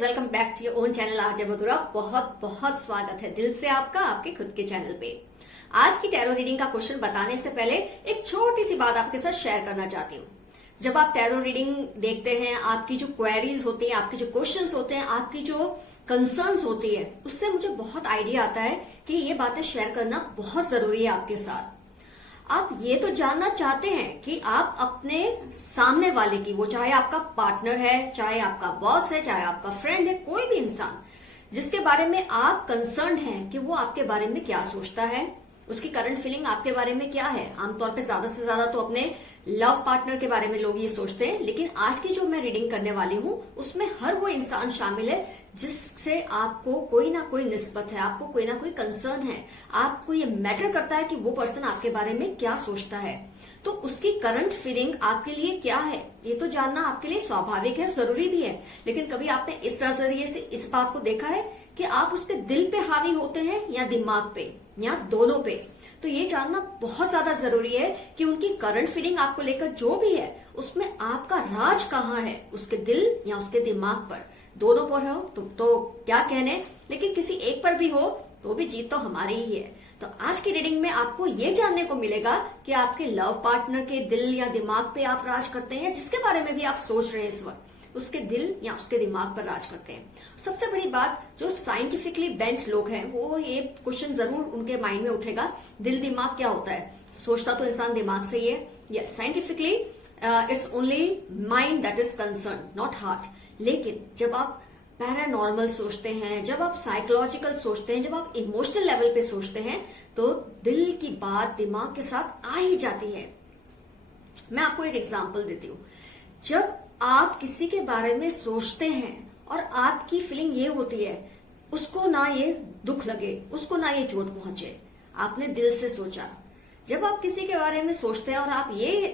Friends, welcome back to your own channel RJ Madhura. बहुत बहुत स्वागत है दिल से आपका आपके खुद के चैनल पे। आज की टैरो रीडिंग का क्वेश्चन बताने से पहले एक छोटी सी बात आपके साथ शेयर करना चाहती हूँ। जब आप टैरो रीडिंग देखते हैं, आपकी जो क्वेरीज होती है, आपके जो क्वेश्चंस होते हैं, आपकी जो कंसर्न्स होती है, उससे मुझे बहुत आइडिया आता है कि ये बातें शेयर करना बहुत जरूरी है आपके साथ। आप ये तो जानना चाहते हैं कि आप अपने सामने वाले की, वो चाहे आपका पार्टनर है, चाहे आपका बॉस है, चाहे आपका फ्रेंड है, कोई भी इंसान जिसके बारे में आप कंसर्न हैं कि वो आपके बारे में क्या सोचता है, उसकी करंट फीलिंग आपके बारे में क्या है। आमतौर पे ज्यादा से ज्यादा तो अपने लव पार्टनर के बारे में लोग ये सोचते हैं, लेकिन आज की जो मैं रीडिंग करने वाली हूँ उसमें हर वो इंसान शामिल है जिससे आपको कोई ना कोई निस्बत है, आपको कोई ना कोई कंसर्न है, आपको ये मैटर करता है कि वो पर्सन आपके बारे में क्या सोचता है। तो उसकी करंट फीलिंग आपके लिए क्या है, ये तो जानना आपके लिए स्वाभाविक है, जरूरी भी है। लेकिन कभी आपने इस नजरिए से इस बात को देखा है कि आप उसके दिल पे हावी होते हैं या दिमाग पे या दोनों पे? तो ये जानना बहुत ज्यादा जरूरी है कि उनकी करंट फीलिंग आपको लेकर जो भी है उसमें आपका राज कहाँ है, उसके दिल या उसके दिमाग पर। दोनों पर हो तो क्या कहने, लेकिन किसी एक पर भी हो तो भी जीत तो हमारी ही है। तो आज की रीडिंग में आपको ये जानने को मिलेगा कि आपके लव पार्टनर के दिल या दिमाग पे आप राज करते हैं, जिसके बारे में भी आप सोच रहे हैं इस वक्त, उसके दिल या उसके दिमाग पर राज करते हैं। सबसे बड़ी बात, जो साइंटिफिकली बेंच लोग हैं वो ये क्वेश्चन जरूर उनके माइंड में उठेगा, दिल दिमाग क्या होता है? सोचता तो इंसान दिमाग से ही है। Yes, scientifically it's only mind that is concern, not heart. लेकिन जब आप पैरानॉर्मल सोचते हैं, जब आप साइकोलॉजिकल सोचते हैं, जब आप इमोशनल लेवल पे सोचते हैं, तो दिल की बात दिमाग के साथ आ ही जाती है। मैं आपको एक एग्जांपल देती हूँ। जब आप किसी के बारे में सोचते हैं और आपकी फीलिंग ये होती है उसको ना ये दुख लगे, उसको ना ये चोट पहुंचे, आपने दिल से सोचा। जब आप किसी के बारे में सोचते हैं और आप ये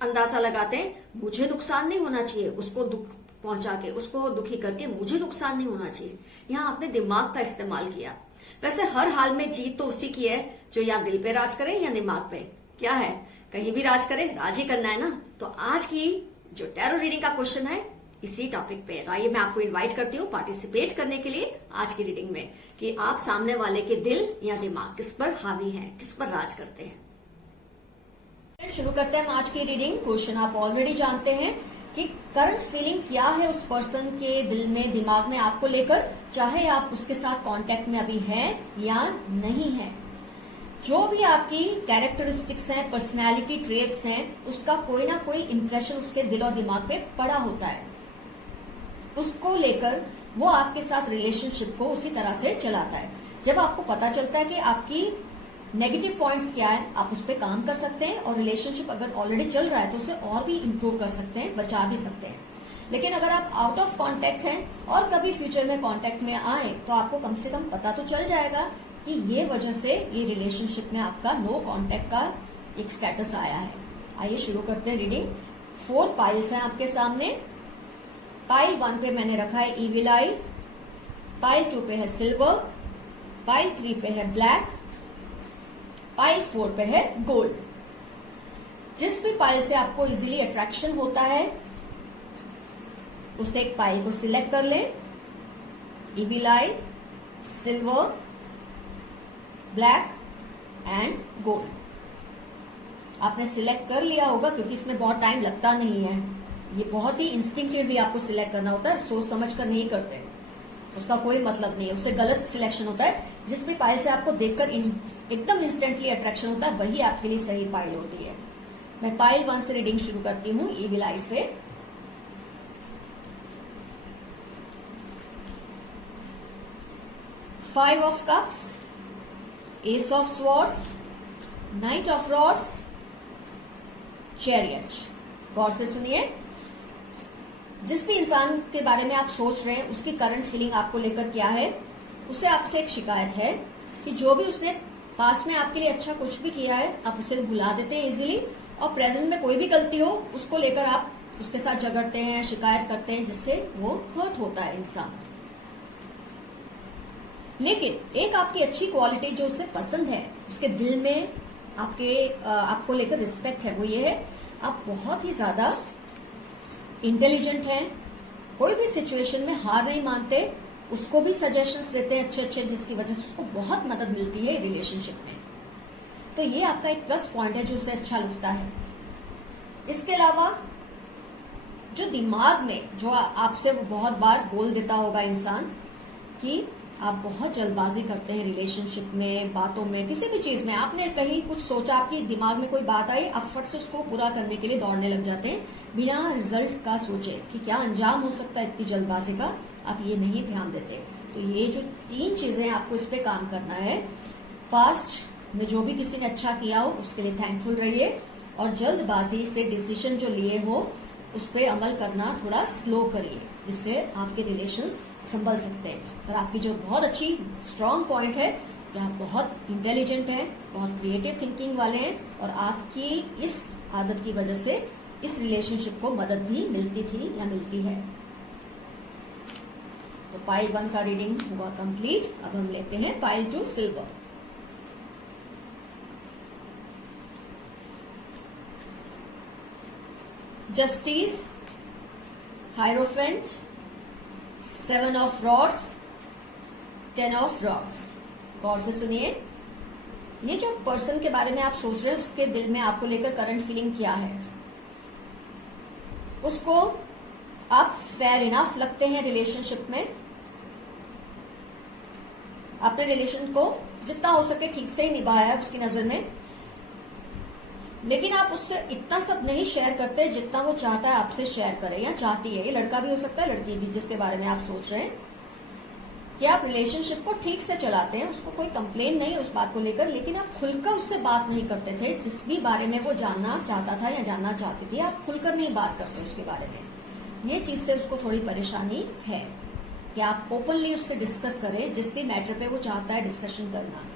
अंदाजा लगाते हैं मुझे नुकसान नहीं होना चाहिए, उसको दुख पहुंचा के, उसको दुखी करके मुझे नुकसान नहीं होना चाहिए, यहाँ आपने दिमाग का इस्तेमाल किया। वैसे हर हाल में जीत तो उसी की है जो या दिल पे राज करे या दिमाग पे। क्या है, कहीं भी राज करे, राज ही करना है ना। तो आज की जो टैरो रीडिंग का क्वेश्चन है इसी टॉपिक पे है। तो आइए मैं आपको इनवाइट करती हूँ पार्टिसिपेट करने के लिए आज की रीडिंग में, कि आप सामने वाले के दिल या दिमाग किस पर हावी है, किस पर राज करते हैं। शुरू करते हैं आज की रीडिंग। क्वेश्चन आप ऑलरेडी जानते हैं कि करंट फीलिंग क्या है उस पर्सन के दिल में, दिमाग में आपको लेकर, चाहे आप उसके साथ कांटेक्ट में अभी हैं या नहीं है। जो भी आपकी कैरेक्टरिस्टिक्स हैं, पर्सनैलिटी ट्रेट्स हैं, उसका कोई ना कोई इंप्रेशन उसके दिल और दिमाग पे पड़ा होता है। उसको लेकर वो आपके साथ रिलेशनशिप को उसी तरह से चलाता है। जब आपको पता चलता है कि आपकी नेगेटिव पॉइंट्स क्या है, आप उस पर काम कर सकते हैं, और रिलेशनशिप अगर ऑलरेडी चल रहा है तो उसे और भी इंप्रूव कर सकते हैं, बचा भी सकते हैं। लेकिन अगर आप आउट ऑफ कांटेक्ट हैं और कभी फ्यूचर में कांटेक्ट में आए तो आपको कम से कम पता तो चल जाएगा कि ये वजह से ये रिलेशनशिप में आपका नो कांटेक्ट का एक स्टेटस आया है। आइए शुरू करते हैं रीडिंग। 4 पाइल्स हैं आपके सामने। पाइल 1 पे मैंने रखा है इविल आई, पाइल 2 पे है सिल्वर, पाइल 3 पे है ब्लैक, पाइल 4 पे है गोल्ड। जिस भी पाइल से आपको इजीली अट्रैक्शन होता है उस एक पाइल को सिलेक्ट कर लें। Evil I, silver, black and gold. आपने सिलेक्ट कर लिया होगा क्योंकि इसमें बहुत टाइम लगता नहीं है, ये बहुत ही इंस्टिंक्टिवली आपको सिलेक्ट करना होता है, सोच समझ कर नहीं करते, उसका कोई मतलब नहीं है, उससे गलत सिलेक्शन होता है। जिस भी पाइल से आपको देखकर एकदम इंस्टेंटली अट्रैक्शन होता है वही आपके लिए सही पाइल होती है। मैं पाइल 1 से रीडिंग शुरू करती हूँ, इविल आई से। Five of cups, ace of swords, knight of rods, chariot. गौर से सुनिए। जिस भी इंसान के बारे में आप सोच रहे हैं उसकी करंट फीलिंग आपको लेकर क्या है, उसे आपसे एक शिकायत है कि जो भी उसने पास्ट में आपके लिए अच्छा कुछ भी किया है आप उसे भुला देते हैं इजीली, और प्रेजेंट में कोई भी गलती हो उसको लेकर आप उसके साथ झगड़ते हैं, शिकायत करते हैं, जिससे वो हर्ट होता है इंसान। लेकिन एक आपकी अच्छी क्वालिटी जो उसे पसंद है, उसके दिल में आपको लेकर रिस्पेक्ट है, वो ये है आप बहुत ही ज्यादा इंटेलिजेंट हैं, कोई भी सिचुएशन में हार नहीं मानते, उसको भी सजेशंस देते हैं अच्छे अच्छे, जिसकी वजह से उसको बहुत मदद मिलती है रिलेशनशिप में। तो ये आपका एक प्लस पॉइंट है जो उसे अच्छा लगता है। इसके अलावा जो दिमाग में जो आपसे वो बहुत बार बोल देता होगा इंसान कि आप बहुत जल्दबाजी करते हैं रिलेशनशिप में, बातों में, किसी भी चीज में। आपने कहीं कुछ सोचा, आपकी दिमाग में कोई बात आई, आप फट से उसको पूरा करने के लिए दौड़ने लग जाते हैं बिना रिजल्ट का सोचे कि क्या अंजाम हो सकता है इतनी जल्दबाजी का, आप ये नहीं ध्यान देते। तो ये जो 3 चीजें आपको इस पे काम करना है। पास्ट में जो भी किसी ने अच्छा किया हो उसके लिए थैंकफुल रहिए, और जल्दबाजी से डिसीजन जो लिए हो उस पर अमल करना थोड़ा स्लो करिए, जिससे आपके रिलेशंस संभल सकते हैं। और आपकी जो बहुत अच्छी स्ट्रांग पॉइंट है कि आप बहुत इंटेलिजेंट हैं, बहुत क्रिएटिव थिंकिंग वाले हैं, और आपकी इस आदत की वजह से इस रिलेशनशिप को मदद भी मिलती थी या मिलती है। तो पाइल 1 का रीडिंग हुआ कंप्लीट। अब हम लेते हैं pile 2 silver. Justice, hierophant, 7 of rods, 10 of rods. गौर से सुनिए, ये जो पर्सन के बारे में आप सोच रहे हैं उसके दिल में आपको लेकर करंट फीलिंग क्या है, उसको आप फेयर इनफ लगते हैं रिलेशनशिप में। आपने रिलेशन को जितना हो सके ठीक से ही निभाया है उसकी नजर में, लेकिन आप उससे इतना सब नहीं शेयर करते जितना वो चाहता है आपसे शेयर करे या चाहती है। ये लड़का भी हो सकता है, लड़की भी, जिसके बारे में आप सोच रहे हैं कि आप रिलेशनशिप को ठीक से चलाते हैं, उसको कोई कंप्लेन नहीं है उस बात को लेकर, लेकिन आप खुलकर उससे बात नहीं करते थे। जिस भी बारे में वो जानना चाहता था या जानना चाहती थी, आप खुलकर नहीं बात करते उसके बारे में। ये चीज से उसको थोड़ी परेशानी है कि आप ओपनली उससे डिस्कस करें, जिस भी मैटर पे वो चाहता है डिस्कशन करना।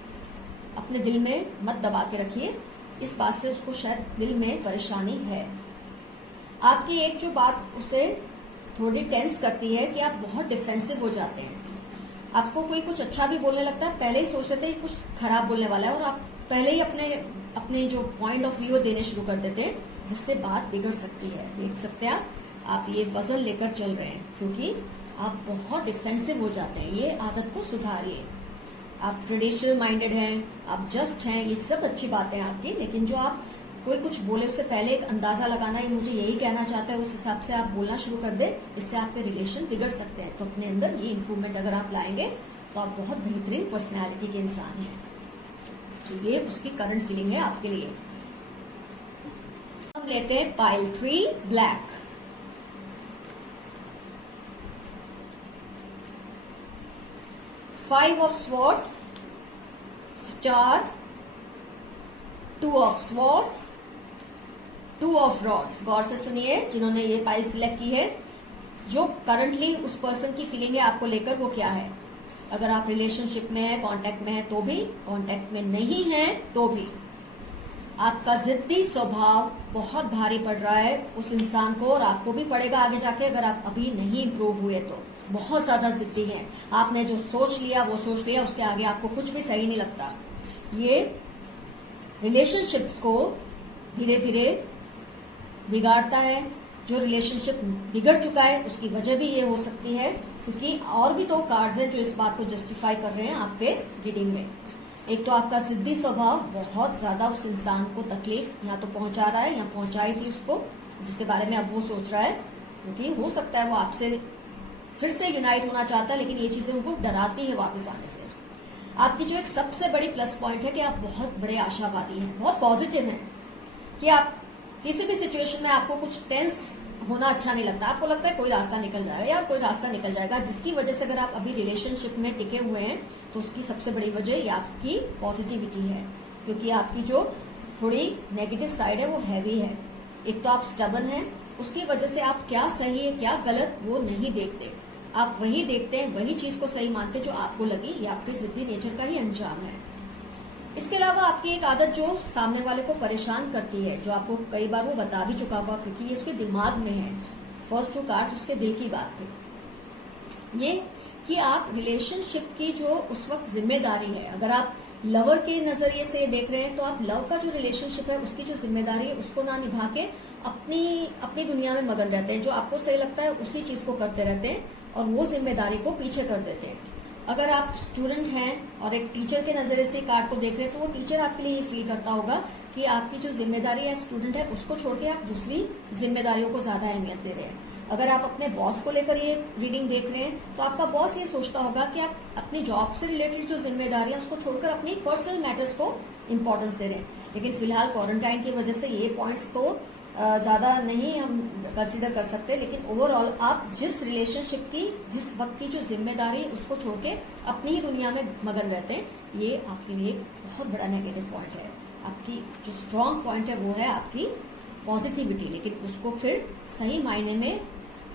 अपने दिल में मत दबा के रखिए, इस बात से उसको शायद दिल में परेशानी है। आपकी एक जो बात उसे थोड़ी टेंस करती है कि आप बहुत डिफेंसिव हो जाते हैं। आपको कोई कुछ अच्छा भी बोलने लगता है, पहले ही सोच लेते हैं कुछ खराब बोलने वाला है, और आप पहले ही अपने जो पॉइंट ऑफ व्यू देने शुरू कर देते हैं, जिससे बात बिगड़ सकती है। देख सकते हैं आप ये वजन लेकर चल रहे हैं क्योंकि आप बहुत डिफेंसिव हो जाते हैं। ये आदत को सुधारिए। आप ट्रेडिशनल माइंडेड हैं, आप जस्ट हैं, ये सब अच्छी बातें हैं आपकी, लेकिन जो आप कोई कुछ बोले उससे पहले एक अंदाजा लगाना है मुझे यही कहना चाहता है, उस हिसाब से आप बोलना शुरू कर दे, इससे आपके रिलेशन बिगड़ सकते हैं। तो अपने अंदर ये इम्प्रूवमेंट अगर आप लाएंगे तो आप बहुत बेहतरीन पर्सनैलिटी के इंसान हैं। तो ये उसकी करंट फीलिंग है आपके लिए। हम लेते हैं pile 3 black. Five of swords, star, 2 of swords, 2 of rods. गौर से सुनिए, जिन्होंने ये पाइल सिलेक्ट की है, जो करंटली उस पर्सन की फीलिंग है आपको लेकर वो क्या है। अगर आप रिलेशनशिप में है, कांटेक्ट में है तो भी, कांटेक्ट में नहीं है तो भी, आपका जिद्दी स्वभाव बहुत भारी पड़ रहा है उस इंसान को, और आपको भी पड़ेगा आगे जाके अगर आप अभी नहीं इम्प्रूव हुए तो। बहुत ज्यादा जिद्दी हैं, आपने जो सोच लिया वो सोच लिया, उसके आगे आपको कुछ भी सही नहीं लगता। ये रिलेशनशिप्स को धीरे धीरे बिगाड़ता है। जो रिलेशनशिप बिगड़ चुका है उसकी वजह भी ये हो सकती है, क्योंकि और भी 2 कार्ड्स हैं जो इस बात को जस्टिफाई कर रहे हैं आपके रीडिंग में। एक तो आपका जिद्दी स्वभाव बहुत ज्यादा उस इंसान को तकलीफ या तो पहुंचा रहा है या पहुंचाई थी उसको, जिसके बारे में अब वो सोच रहा है, क्योंकि हो सकता है वो आपसे फिर से यूनाइट होना चाहता है, लेकिन ये चीजें उनको डराती है वापस आने से। आपकी जो एक सबसे बड़ी प्लस पॉइंट है कि आप बहुत बड़े आशावादी हैं, बहुत पॉजिटिव हैं, कि आप किसी भी सिचुएशन में आपको कुछ टेंस होना अच्छा नहीं लगता। आपको लगता है कोई रास्ता निकल जाएगा, यार कोई रास्ता निकल जाएगा, जिसकी वजह से अगर आप अभी रिलेशनशिप में टिके हुए हैं तो उसकी सबसे बड़ी वजह ये आपकी पॉजिटिविटी है, क्योंकि आपकी जो थोड़ी नेगेटिव साइड है वो हैवी है। एक तो आप स्टबन हैं, उसकी वजह से आप क्या सही है क्या गलत वो नहीं देखते, आप वही देखते हैं, वही चीज को सही मानते जो आपको लगी, ये आपके जिद्दी नेचर का ही अंजाम है। इसके अलावा आपकी एक आदत जो सामने वाले को परेशान करती है, जो आपको कई बार वो बता भी चुका होगा क्योंकि ये उसके दिमाग में है। फर्स्ट 2 कार्ड्स उसके दिल की बात थी, ये कि आप रिलेशनशिप की जो उस वक्त जिम्मेदारी है, अगर आप लवर के नजरिए से देख रहे हैं तो आप लव का जो रिलेशनशिप है उसकी जो जिम्मेदारी है उसको ना निभा के अपनी अपनी दुनिया में मगन रहते हैं, जो आपको सही लगता है उसी चीज को करते रहते हैं और वो जिम्मेदारी को पीछे कर देते हैं। अगर आप स्टूडेंट हैं और एक टीचर के नजरिए से कार्ड को देख रहे हैं तो वो टीचर आपके लिए ये फील करता होगा कि आपकी जो जिम्मेदारी है स्टूडेंट है उसको छोड़ के आप दूसरी जिम्मेदारियों को ज्यादा अहमियत दे रहे हैं। अगर आप अपने बॉस को लेकर ये रीडिंग देख रहे हैं तो आपका बॉस ये सोचता होगा कि आप अपनी जॉब से रिलेटेड जो जिम्मेदारी है उसको छोड़कर अपनी पर्सनल मैटर्स को इम्पोर्टेंस दे रहे हैं। लेकिन फिलहाल क्वारंटाइन की वजह से ये पॉइंट्स तो ज्यादा नहीं हम कंसिडर कर सकते, लेकिन ओवरऑल आप जिस रिलेशनशिप की जिस वक्त की जो जिम्मेदारी है उसको छोड़ के अपनी ही दुनिया में मगन रहते हैं, ये आपके लिए बहुत बड़ा नेगेटिव पॉइंट है। आपकी जो स्ट्रांग पॉइंट है वो है आपकी पॉजिटिविटी, लेकिन उसको फिर सही मायने में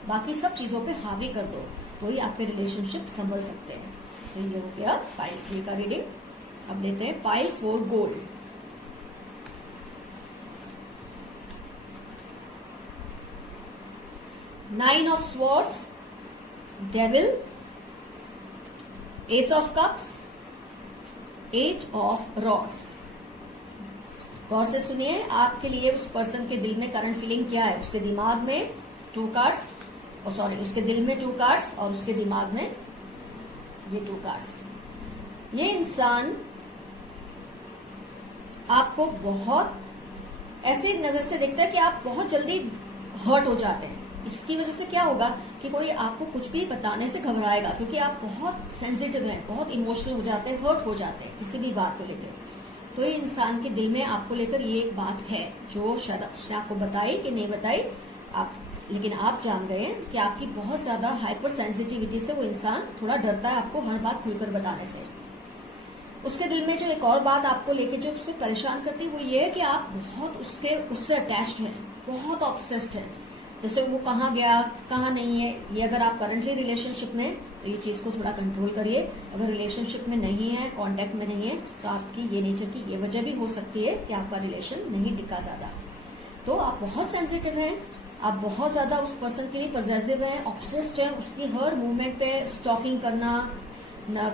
बाकी सब चीजों पे हावी कर दो तो ही आपके रिलेशनशिप संभल सकते हैं। तो ये हो गया पाइल 3 का रीडिंग। अब लेते हैं pile 4 gold. Nine of swords, devil, ace of cups, 8 of rods. गौर से सुनिए, आपके लिए उस पर्सन के दिल में करंट फीलिंग क्या है। उसके दिमाग में 2 कार्ड्स, उसके दिल में 2 कार्ड्स और उसके दिमाग में ये 2 कार्ड्स। ये इंसान आपको बहुत ऐसे नजर से देखता है कि आप बहुत जल्दी हर्ट हो जाते हैं। इसकी वजह से क्या होगा कि कोई आपको कुछ भी बताने से घबराएगा, क्योंकि आप बहुत सेंसिटिव हैं, बहुत इमोशनल हो जाते हैं, हर्ट हो जाते हैं किसी भी बात को लेकर। तो ये इंसान के दिल में आपको लेकर ये एक बात है जो शायद उसने आपको बताई कि नहीं बताई आप, लेकिन आप जान गए हैं कि आपकी बहुत ज्यादा हाइपर सेंसिटिविटी से वो इंसान थोड़ा डरता है आपको हर बात खुलकर बताने से। उसके दिल में जो एक और बात आपको लेके जो उसको परेशान करती है वो ये है कि आप बहुत उससे अटैच्ड हैं, बहुत ऑब्सेस्ड हैं। जैसे वो कहाँ गया कहाँ नहीं है, ये अगर आप करंटली रिलेशनशिप में तो ये चीज को थोड़ा कंट्रोल करिए। अगर रिलेशनशिप में नहीं है, कांटेक्ट में नहीं है, तो आपकी ये नेचर की ये वजह भी हो सकती है कि आपका रिलेशन नहीं टिका ज्यादा। तो आप बहुत सेंसिटिव हैं, आप बहुत ज्यादा उस पर्सन के लिए पॉजिटिव हैं, ऑब्सेस्ड हैं, उसकी हर मूवमेंट पे स्टॉकिंग करना,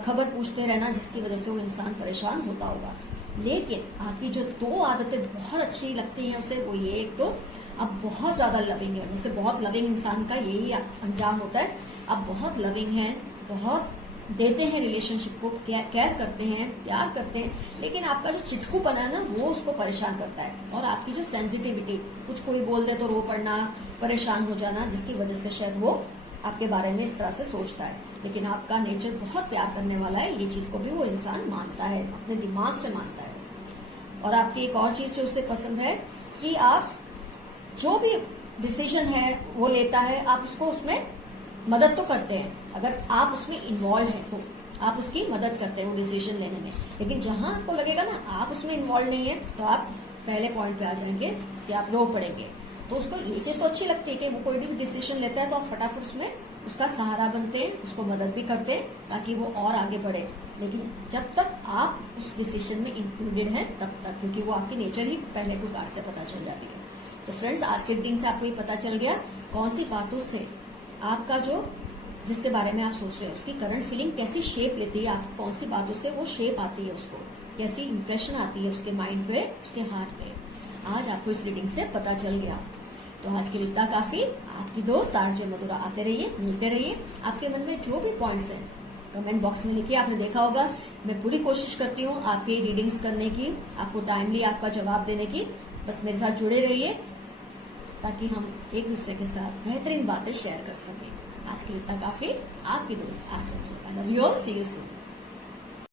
खबर पूछते रहना, जिसकी वजह से वो इंसान परेशान होता होगा। लेकिन आपकी जो 2 आदतें बहुत अच्छी लगती हैं उसे, वो ये, एक तो आप बहुत ज्यादा लविंग है। जैसे बहुत लविंग इंसान का यही अंजाम होता है, आप बहुत लविंग हैं, बहुत देते हैं, रिलेशनशिप को केयर करते हैं, प्यार करते हैं, लेकिन आपका जो चिटकूपना है ना वो उसको परेशान करता है। और आपकी जो सेंसिटिविटी, कुछ कोई बोल दे तो रो पड़ना, परेशान हो जाना, जिसकी वजह से शायद वो आपके बारे में इस तरह से सोचता है। लेकिन आपका नेचर बहुत प्यार करने वाला है, ये चीज को भी वो इंसान मानता है, अपने दिमाग से मानता है। और आपकी एक और चीज जो उसे पसंद है कि आप जो भी डिसीजन है वो लेता है, आप उसको उसमें मदद तो करते हैं। अगर आप उसमें इन्वॉल्व हैं तो आप उसकी मदद करते हैं वो डिसीजन लेने में। लेकिन जहां आपको लगेगा ना आप उसमें इन्वॉल्व नहीं है तो आप पहले पॉइंट पे आ जाएंगे कि आप रो पड़ेंगे। तो उसको ये चीज तो अच्छी लगती है कि वो कोई भी डिसीजन लेता है तो आप फटाफट उसमें उसका सहारा बनते हैं, उसको मदद भी करते हैं ताकि वो और आगे बढ़े। लेकिन जब तक आप उस डिसीजन में इंक्लूडेड हैं तब तक, क्योंकि वो आपकी नेचर ही पहले 2 कार्ड से पता चल जाती है। तो फ्रेंड्स, आज के रीडिंग से आपको ये पता चल गया कौन सी बातों से आपका जो जिसके बारे में आप सोच रहे हो उसकी करंट फीलिंग कैसी शेप लेती है, आप कौन सी बातों से वो शेप आती है, उसको कैसी इंप्रेशन आती है उसके माइंड पे, उसके हार्ट पे। आज आपको इस रीडिंग से पता चल गया। तो आज के लिए इतना काफी। आपकी दोस्त आरजे मधुरा, आते रहिए, मिलते रहिए। आपके मन में जो भी पॉइंट्स हैं कमेंट बॉक्स में लिखिए। आपने देखा होगा मैं पूरी कोशिश करती हूँ आपकी रीडिंग्स करने की, आपको टाइमली आपका जवाब देने की। बस मेरे साथ जुड़े रहिए ताकि हम एक दूसरे के साथ बेहतरीन बातें शेयर कर सकें। आज के लिए इतना काफी। आपकी दोस्त RJ Madhura. Love you all, see you soon.